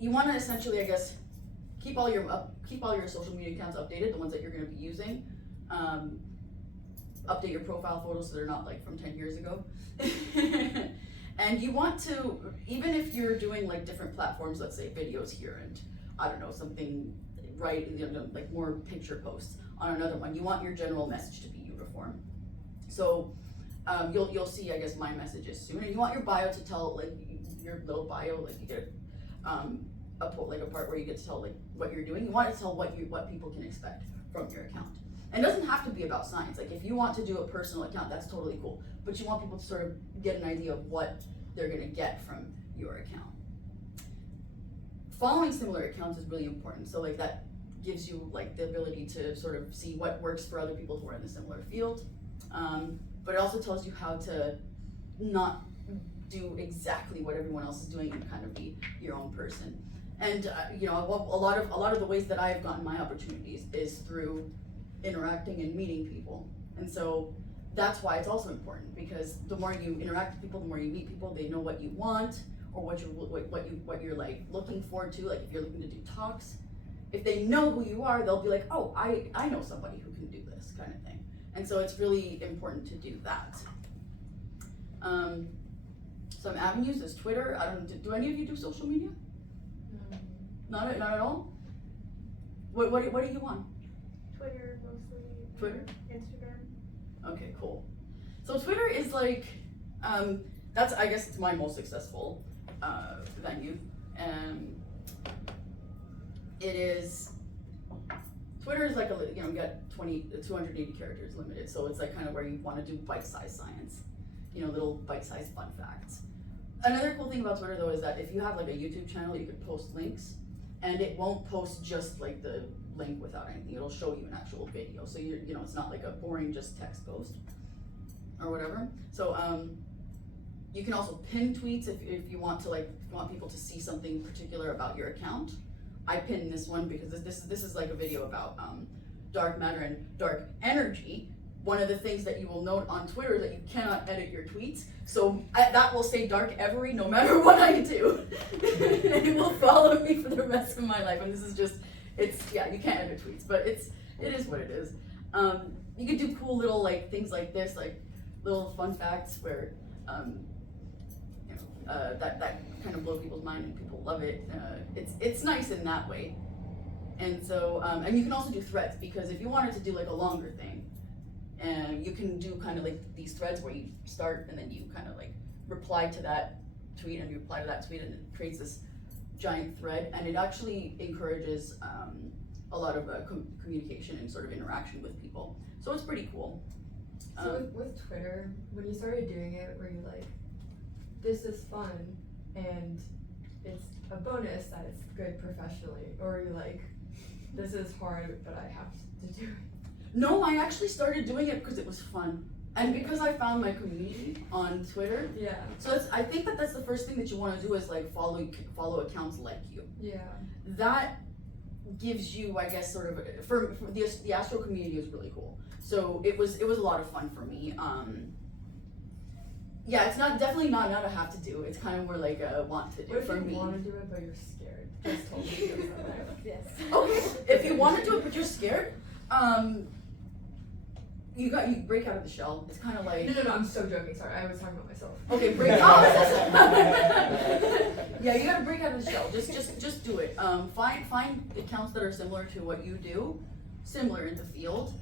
You wanna essentially, I guess, keep all your social media accounts updated, the ones that you're gonna be using. Update your profile photos so they're not like from 10 years ago. And you want to, even if you're doing like different platforms, let's say videos here and I don't know, something, right, like more picture posts on another one, you want your general message to be uniform. So you'll see, I guess, my messages soon, and you want your bio to tell, like your little bio, like you get a part where you get to tell like what you're doing. You want to tell what people can expect from your account. And it doesn't have to be about science. Like if you want to do a personal account, that's totally cool. But you want people to sort of get an idea of what they're gonna get from your account. Following similar accounts is really important. So like that gives you like the ability to sort of see what works for other people who are in a similar field. But it also tells you how to not do exactly what everyone else is doing and kind of be your own person. And a lot of the ways that I've gotten my opportunities is through interacting and meeting people. And so that's why it's also important, because the more you interact with people, the more you meet people, they know what you want or what you're like looking forward to. Like if you're looking to do talks, if they know who you are, they'll be like, oh, I know somebody who can do this kind of thing. And so it's really important to do that. Some avenues is Twitter. I don't know, do any of you do social media? Not at all? What are you on? Twitter mostly. Twitter? Instagram. Okay, cool. So Twitter is like, I guess it's my most successful venue. Twitter is like you get 280 characters limited, so it's like kind of where you want to do bite-sized science, little bite-sized fun facts. Another cool thing about Twitter though is that if you have like a YouTube channel, you can post links, and it won't post just like the link without anything. It'll show you an actual video, so it's not like a boring just text post or whatever. So you can also pin tweets if you want people to see something particular about your account. I pinned this one because this is like a video about dark matter and dark energy. One of the things that you will note on Twitter is that you cannot edit your tweets. So that will say dark every no matter what I do. And it will follow me for the rest of my life. And this is just, you can't edit tweets, but it is what it is. You could do cool little things like this, like little fun facts where that kind of blow people's mind and people love it. It's nice in that way. And so, and you can also do threads, because if you wanted to do like a longer thing, and you can do kind of like these threads where you start and then you kind of like reply to that tweet and you reply to that tweet, and it creates this giant thread, and it actually encourages a lot of communication and sort of interaction with people. So it's pretty cool. So with Twitter, when you started doing it, were you like, this is fun and it's a bonus that it's good professionally, or are you like, this is hard but I have to do it? No, I actually started doing it because it was fun, and because I found my community on Twitter. Yeah. So I think that's the first thing that you want to do is like follow accounts like you. Yeah. That gives you, I guess, sort of for the astro community is really cool. So it was a lot of fun for me. Yeah, it's definitely not a have to do. It's kind of more like a want to do for me. What if you want to do it but you're scared? Just totally do something. Yes. Okay, if you want to do it but you're scared, you break out of the shell. It's kind of like No, I'm so joking. Sorry, I was talking about myself. Okay, break out. Yeah, you gotta break out of the shell. Just do it. Find accounts that are similar to what you do, similar in the field.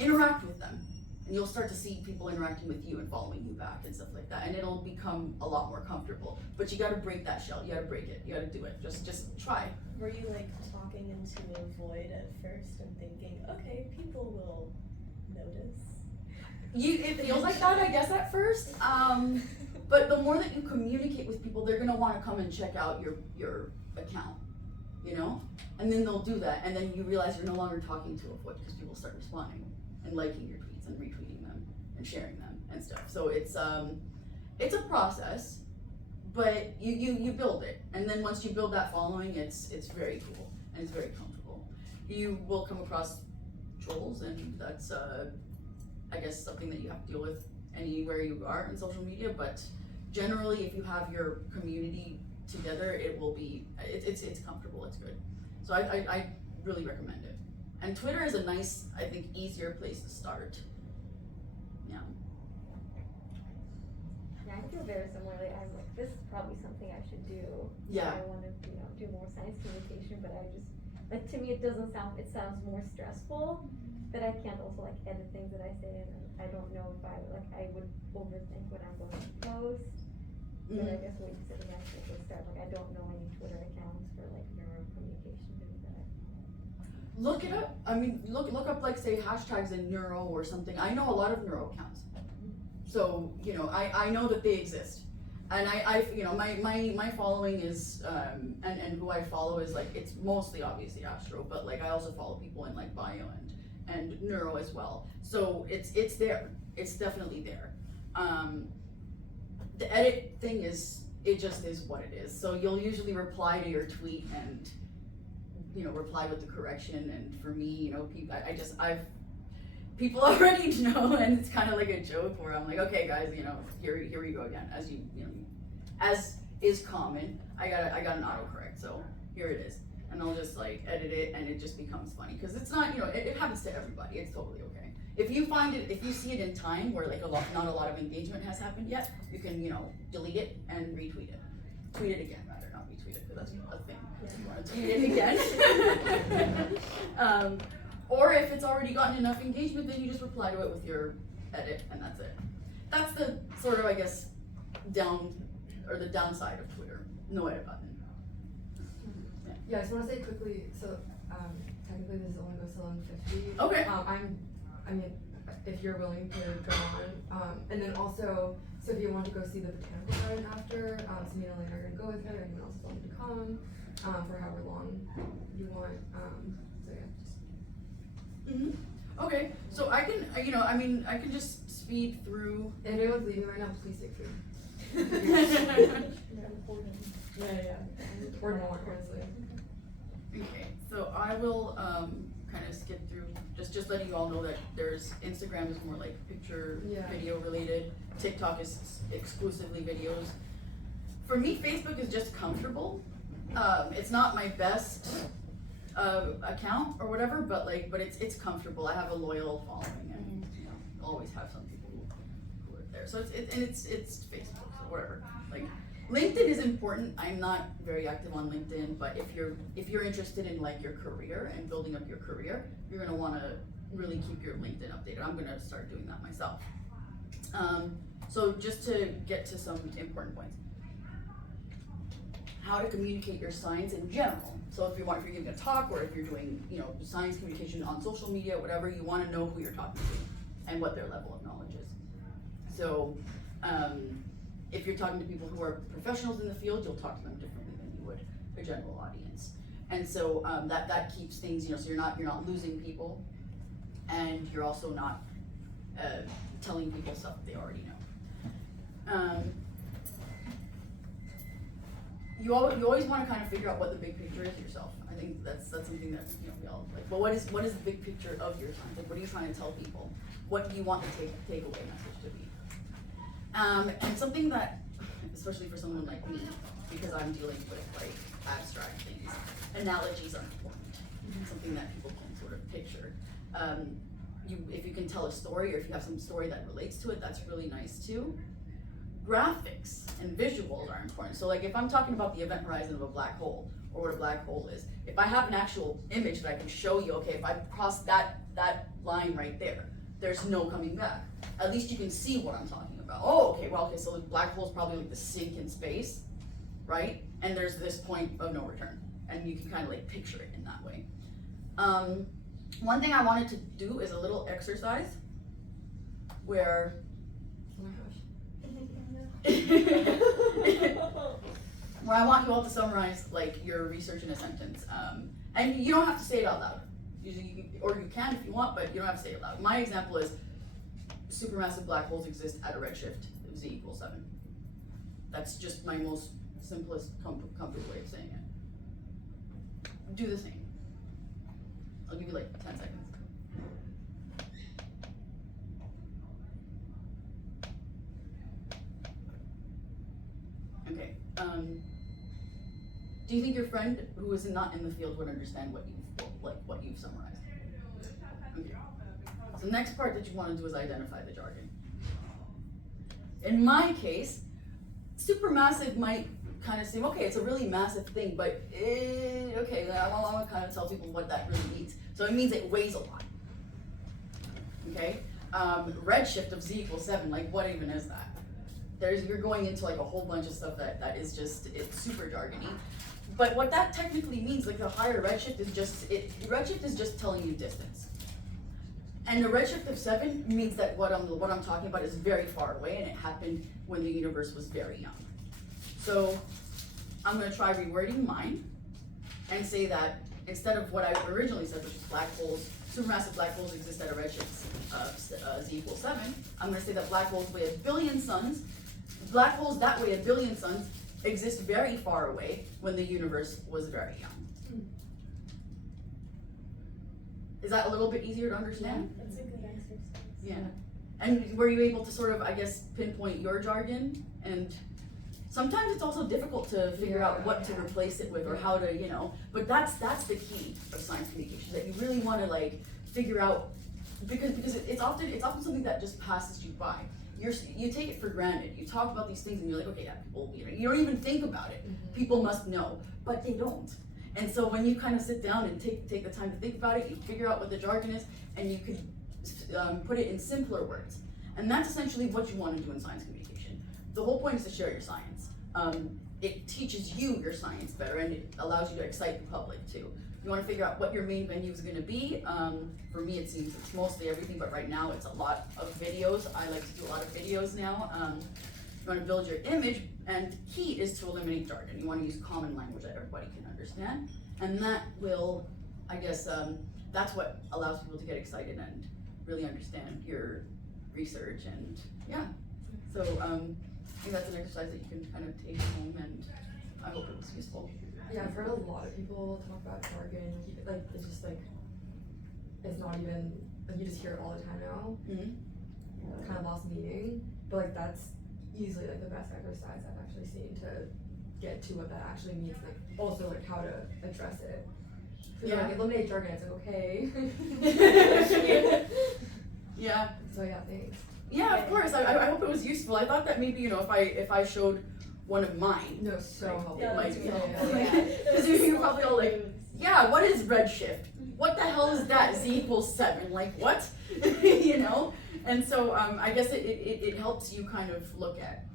Interact with them, and you'll start to see people interacting with you and following you back and stuff like that, and it'll become a lot more comfortable. But you gotta break that shell. You gotta break it. You gotta do it. Just try. Were you like talking into a void at first and thinking, okay, people will notice? It feels like that, I guess, at first. But the more that you communicate with people, they're gonna want to come and check out your account, and then they'll do that, and then you realize you're no longer talking to a void because people start responding and liking your tweets and retweeting them and sharing them and stuff. So it's a process, but you build it, and then once you build that following, it's very cool and it's very comfortable. You will come across trolls, and that's I guess something that you have to deal with anywhere you are in social media, but generally if you have your community together, it will be it's comfortable, it's good. So I really recommend it. And Twitter is a nice, I think, easier place to start. Yeah. Yeah, I feel very similarly. I'm like, this is probably something I should do. Yeah. I want to, do more science communication, but I just, like, to me it sounds more stressful, that I can't also like edit things that I say, and I don't know if I would overthink what I'm going to post. Mm-hmm. But I guess what you said in that start, I don't know any Twitter accounts for like neurocommunication things that Look it up. I mean, look up like say hashtags in neuro or something. I know a lot of neuro accounts, so I know that they exist, and my following is and who I follow is like, it's mostly obviously astro, but like I also follow people in like bio and neuro as well. So it's there. It's definitely there. The edit thing it just is what it is. So you'll usually reply to your tweet and reply with the correction. And for me, people already know, and it's kind of like a joke where I'm like, okay guys, here we go again. As is common, I got an autocorrect, so here it is. And I'll just like edit it, and it just becomes funny because it's not, it happens to everybody. It's totally okay. If you see it in time where like not a lot of engagement has happened yet, you can delete it and retweet it, tweet it again rather, not retweet it because that's a thing. You want to tweet it again, or if it's already gotten enough engagement, then you just reply to it with your edit, and that's it. That's the sort of, I guess, the downside of Twitter. No edit button. Yeah, I just wanna say quickly, so, technically this only goes till 11:50. Okay. I mean, if you're willing to go on, and then also, so if you want to go see the botanical garden after, so me and Elena are gonna go with her, anyone else is welcome to come, for however long you want, so yeah, just. Okay, so I can, I can just speed through. And if anyone's leaving right now, please take food. Yeah. Or more, honestly. Okay, so I will kind of skip through, just letting you all know that there's Instagram is more like picture, Yeah. video related. TikTok is exclusively videos. For me, Facebook is just comfortable. It's not my best account or whatever, but it's comfortable. I have a loyal following, and always have some people who are there. So it's Facebook, so whatever. Like, LinkedIn is important. I'm not very active on LinkedIn, but if you're interested in like your career and building up your career, you're gonna want to really keep your LinkedIn updated. I'm gonna start doing that myself. So just to get to some important points, how to communicate your science in general. So if you're giving a talk, or if you're doing science communication on social media, whatever, you want to know who you're talking to and what their level of knowledge is. So if you're talking to people who are professionals in the field, you'll talk to them differently than you would a general audience. And so that keeps things, so you're not losing people, and you're also not telling people stuff that they already know. You always want to kind of figure out what the big picture is yourself. I think that's something that we all like. But what is the big picture of your science? Like, what are you trying to tell people? What do you want the takeaway message to be? And something that, especially for someone like me, because I'm dealing with like abstract things, analogies are important. Something that people can sort of picture. If you can tell a story, or if you have some story that relates to it, that's really nice too. Graphics and visuals are important. So like if I'm talking about the event horizon of a black hole, or what a black hole is, if I have an actual image that I can show you, okay, if I cross that line right there, there's no coming back. At least you can see what I'm talking about. Oh, okay, so the black hole is probably like the sink in space, right? And there's this point of no return, and you can kind of like picture it in that way. One thing I wanted to do is a little exercise where Oh my gosh. where I want you all to summarize like your research in a sentence, and you don't have to say it out loud. Usually, or you can if you want, but you don't have to say it loud. My example is supermassive black holes exist at a redshift of z equals 7. That's just my most simplest, comfortable way of saying it. Do the same. I'll give you like 10 seconds. Okay. Do you think your friend who is not in the field would understand what you've summarized? Okay. So the next part that you want to do is identify the jargon. In my case, supermassive might kind of seem, okay, it's a really massive thing, but okay, I want to kind of tell people what that really means. So it means it weighs a lot. Okay? Redshift of z equals 7, like what even is that? You're going into like a whole bunch of stuff that is just, it's super jargony. But what that technically means, like the higher redshift is just telling you distance. And the redshift of 7 means that what I'm talking about is very far away, and it happened when the universe was very young. So I'm going to try rewording mine and say that instead of what I originally said, which is black holes, supermassive black holes exist at a redshift of z equals 7, I'm going to say that black holes weigh 1 billion suns. Black holes that weigh 1 billion suns exist very far away when the universe was very young. Is that a little bit easier to understand? That's a good exercise. Yeah. And were you able to sort of, I guess, pinpoint your jargon? And sometimes it's also difficult to figure out what to replace it with, or how to, but that's the key of science communication, that you really want to like figure out, because it's often something that just passes you by. You take it for granted. You talk about these things and you're like, okay, yeah, people, you don't even think about it. People must know, but they don't. And so when you kind of sit down and take the time to think about it, you figure out what the jargon is, and you could put it in simpler words. And that's essentially what you want to do in science communication. The whole point is to share your science. It teaches you your science better, and it allows you to excite the public too. You want to figure out what your main venue is going to be. For me, it seems it's mostly everything, but right now it's a lot of videos. I like to do a lot of videos now. You want to build your image, and key is to eliminate jargon. You want to use common language that everybody can understand, and that will, I guess, that's what allows people to get excited and really understand your research. And yeah, so I think that's an exercise that you can kind of take home, and I hope it was useful. Yeah, I've heard a lot of people talk about jargon, like, it's just like, it's not even, like, you just hear it all the time now. Mm-hmm. Kind of lost meaning, but like, that's easily like the best exercise I've actually seen to get to what that actually means, like, also like how to address it. So Yeah. like, eliminate jargon, it's like, okay. Yeah. So yeah, thanks. Yeah, of course. I hope it was useful. I thought that maybe, if I showed one of mine, No, so helpful. Yeah, that's might really be helpful. helpful. Because you're probably all like, yeah, what is redshift? What the hell is that? Z equals 7. Like, what? And so I guess it helps you kind of look at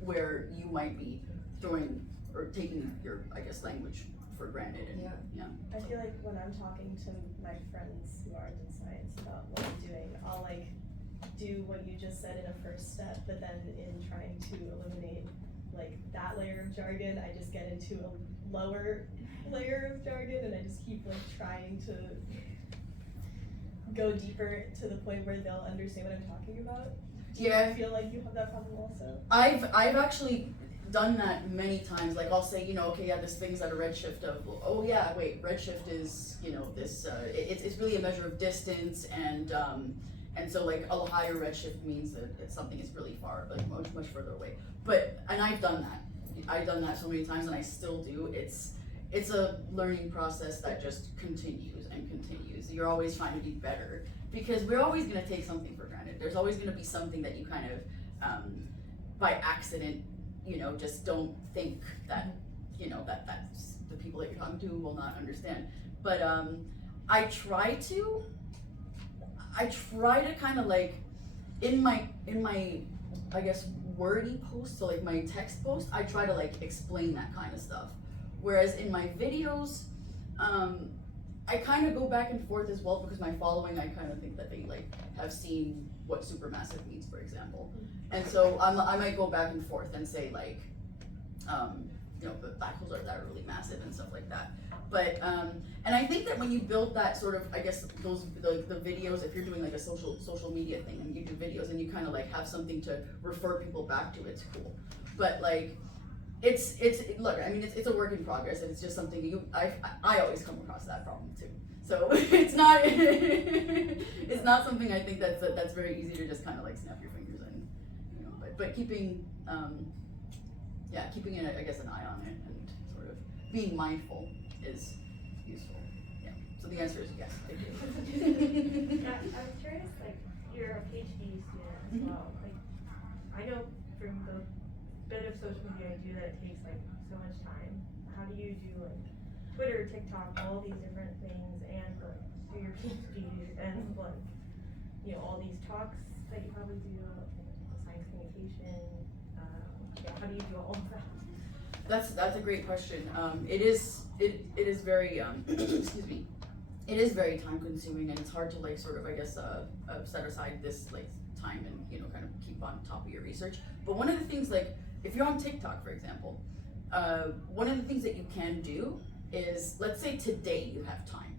where you might be throwing or taking your, I guess, language for granted. And, Yeah. I feel like when I'm talking to my friends who aren't in science about what I'm doing, I'll like do what you just said in a first step, but then in trying to eliminate like that layer of jargon, I just get into a lower layer of jargon, and I just keep like trying to go deeper to the point where they'll understand what I'm talking about. Do you Yeah. feel like you have that problem also? I've actually done that many times. Like, I'll say, okay, yeah, this thing's at a redshift of, oh yeah, wait, redshift is, this, it's really a measure of distance, and so like a higher redshift means that something is really far, like much further away. And I've done that. I've done that so many times, and I still do. It's a learning process that just continues and continues. You're always trying to be better, because we're always gonna take something for granted. There's always gonna be something that you kind of, by accident, just don't think that, that's the people that you're talking to will not understand. But I try to kind of like, in my, I guess, wordy posts, so like my text post, I try to like explain that kind of stuff. Whereas in my videos, I kind of go back and forth as well, because my following, I kind of think that they like have seen what supermassive means, for example. And so I might go back and forth and say like, the black holes are really massive and stuff like that. But, and I think that when you build that sort of, I guess, the videos, if you're doing like a social media thing and you do videos and you kind of like have something to refer people back to, it's cool. But like, look, I mean, it's a work in progress, and it's just something I always come across that problem too. So it's not, it's not something I think that's very easy to just kind of like snap your fingers and, but keeping, keeping I guess, an eye on it and sort of being mindful is useful. Yeah. So the answer is yes, I do. Yeah, I'm curious, like, you're a PhD student as well. Like, I know from the bit of social media I do that it takes like so much time. How do you do like Twitter, TikTok, all these different things, and like do your PhD and like, all these talks that you probably do, science communication, how do you do all of that? That's a great question. It is very excuse me. It is very time consuming, and it's hard to like sort of, I guess, set aside this like time and kind of keep on top of your research. But one of the things, like if you're on TikTok, for example, one of the things that you can do is, let's say today you have time.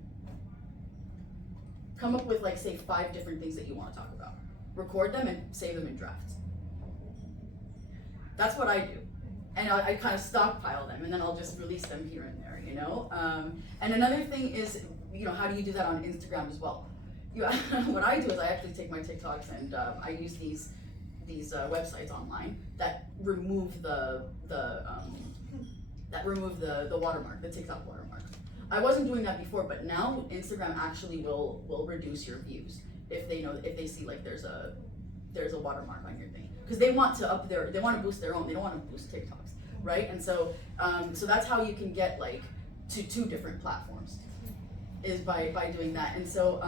Come up with like, say, 5 different things that you want to talk about. Record them and save them in drafts. That's what I do. And I kind of stockpile them, and then I'll just release them here and there, And another thing is, how do you do that on Instagram as well? What I do is I actually take my TikToks and I use these websites online that remove the watermark, the TikTok watermark. I wasn't doing that before, but now Instagram actually will reduce your views if they see like there's a watermark on your thing, because they want to boost their own. They don't want to boost TikToks, right? And so that's how you can get like to 2 different platforms, is by doing that. And so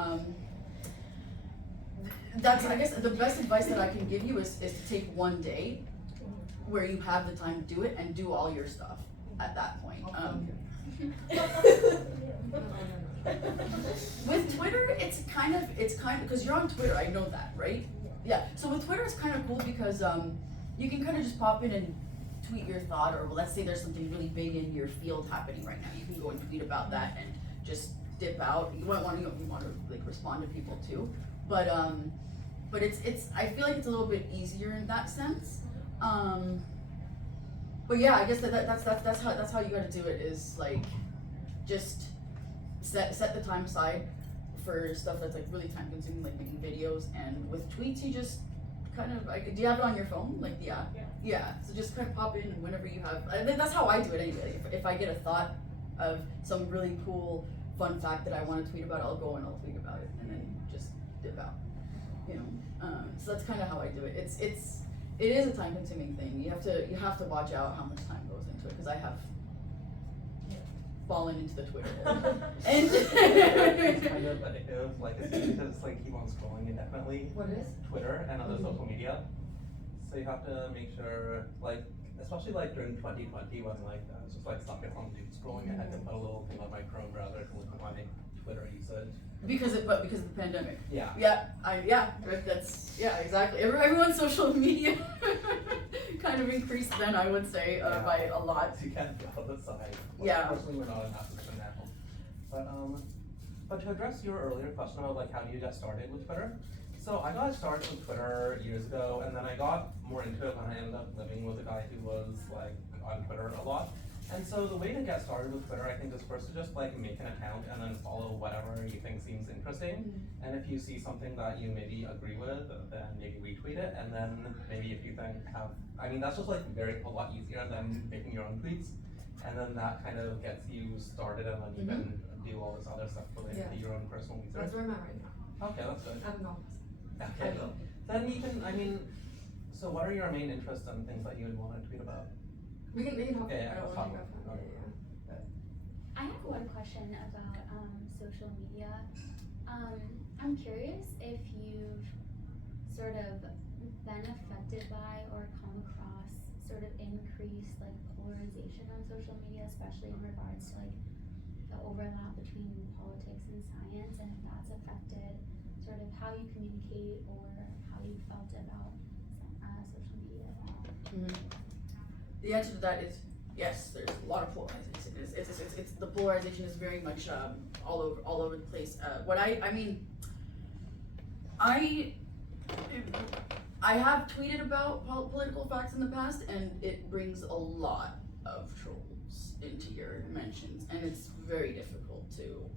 that's, I guess, the best advice that I can give you is to take one day where you have the time to do it and do all your stuff at that point. With Twitter, it's kind of, because you're on Twitter, I know that, right? Yeah, so with Twitter, it's kind of cool because you can kind of just pop in and tweet your thought, or let's say there's something really big in your field happening right now. You can go and tweet about that and just dip out. You might want to, you want to like respond to people too, but it's I feel like it's a little bit easier in that sense. But yeah, I guess that's how you got to do it, is like just set the time aside for stuff that's like really time consuming, like making videos. And with tweets, you just kind of like, do you have it on your phone, like the app? Yeah, so just kind of pop in whenever you have. That's how I do it anyway. If I get a thought of some really cool fun fact that I want to tweet about, I'll go and I'll tweet about it and then just dip out, you know. So that's kind of how I do it. It is a time consuming thing. You have to watch out how much time goes into it, because I have fallen into the Twitter hole. And It's kind of addictive, like you just like keep on scrolling indefinitely. What is? Twitter and other social media. So you have to make sure, like, especially like during 2020 when like I was just like stuck at home doom scrolling, I had to put a little thing on my Chrome browser to look at my Twitter usage. because of the pandemic. Yeah. That's exactly. Everyone's social media kind of increased then, I would say, by a lot. You can't go outside. Yeah. Personally, we're not in that position now. But to address your earlier question about like how do you get started with Twitter? So I got started with Twitter years ago, and then I got more into it when I ended up living with a guy who was like on Twitter a lot. And so the way to get started with Twitter, I think, is first to just like make an account and then follow whatever you think seems interesting. And if you see something that you maybe agree with, then maybe retweet it. And then maybe if you think that's just like a lot easier than making your own tweets. And then that kind of gets you started, and then you can do all this other stuff related to your own personal research. That's where I'm at right now. Okay, that's good. I'm not. Okay. Then you can, so what are your main interests and things that you would want to tweet about? We can talk. Yeah, I don't let's want to talk take about off. it. I have one question about social media. I'm curious if you've sort of been affected by or come across sort of increased like polarization on social media, especially in regards to like the overlap between politics and science, and if that's affected sort of how you communicate or how you felt about social media. The answer to that is yes. There's a lot of polarization. It's the polarization is very much all over the place. I have tweeted about political facts in the past, and it brings a lot of trolls into your mentions, and it's very difficult to